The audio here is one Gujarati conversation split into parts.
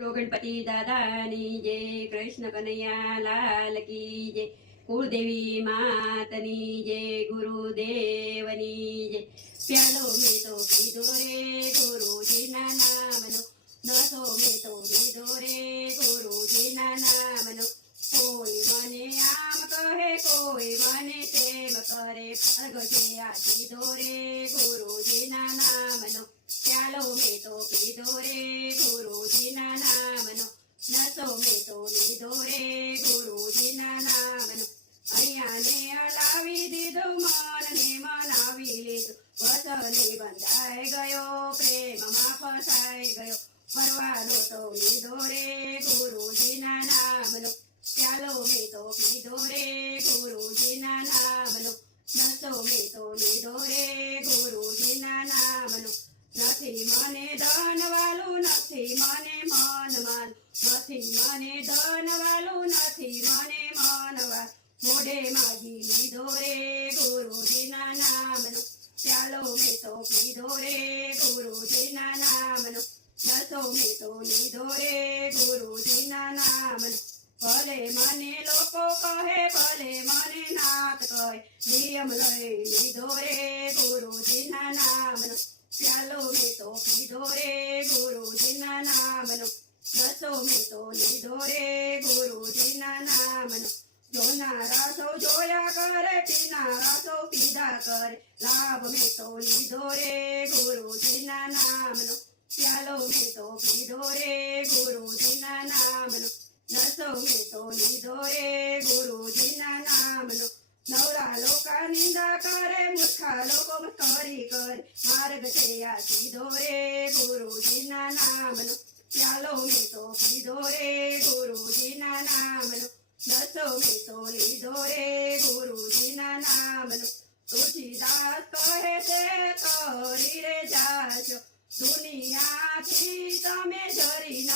બોલો ગણપતિ દાદાની જય, કૃષ્ણ કનૈયા લાલ કી જય, કુળદેવી માતની જય, ગુરુદેવની જય। પ્યાલો મેં તો પીધો રે ગુરુજીના નામનો, નશો મેં તો પીધો રે ગુરુજીના નામનો। કોઈ મને આમ કહે કોઈ મને તેમ કરે, પ્રગટે આ પીધો રે ગુરુજીના નામનો। પ્યાલો મેં તો પીધો રે ગુરુજીના નામનો, નશો મેં તો લીધો રે ગુરુજીના નામનો। અહીંયાને હલાવી દીધું મનને મનાવી લીધું, વસને બંધાઈ ગયો પ્રેમમાં ફસાઈ ગયો। ફરવાનો તો લીધો રે ગુરુજીના નામનો, પ્યાલો મેં તો પીધો રે ગુરુજીના નામનો, નશો મેં તો લીધો રે ગુરુજીના નામનો। નથી મને ધન વાલું નથી મને મન માન, નથી મને ધન વાલું નથી મને મન વાલ, મોઢે માગી લીધો રે ગુરુજીના નામનો, પ્યાલો મેં તો પીધો રે ગુરુજીના નામનો, નશો મેં તો લીધો રે ગુરુજીના નામનો। ભલે મને લોકો કહે ભલે મને નાત કહે, નિયમ લઈ લીધો રે ગુરુજીના નામનો, પ્યાલો મેં તો પીધો રે ગુરુજીના નામનો, નશો મેં તો લીધો રે ગુરુજીના નામનો। જોનારા સૌ જોયા કરે પીનારા સૌ પીધા કરે, લાભ મેં તો લીધો રે ગુરુજીના નામનો, પ્યાલો મેં તો પીધો રે ગુરુજીના નામનો, નશો મેં તો લીધો રે ગુરુજીના નામનો। નવરા લોકા નિંદા કરે મૂર્ખા લોકો મસ્કરી કરે, માર્ગ છે આ સીધો રે ગુરુજીના નામનો, પ્યાલો મેં તો પીધો રે ગુરુજીના નામનો, નશો મેં તો લીધો રે ગુરુજીના નામનો। તુલસીદાસ કહે છે કરી રે જાજો, દુનિયાથી તમે જરી ન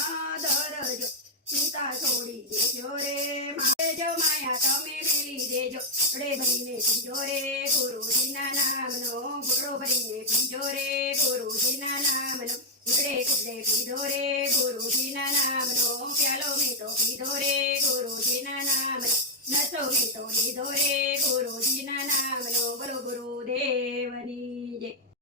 ધરજો, ચિંતા છોડી દેજો રે માજો, માયા તમે મેલી દેજો, ઘડે ભરીને પીજો રે ગુરુજીના નામનો, ઘૂંટડો ભરીને પીજો રે ગુરુજીના નામનો, ઘૂંટડે ઘૂંટડે પીજો રે ગુરુજી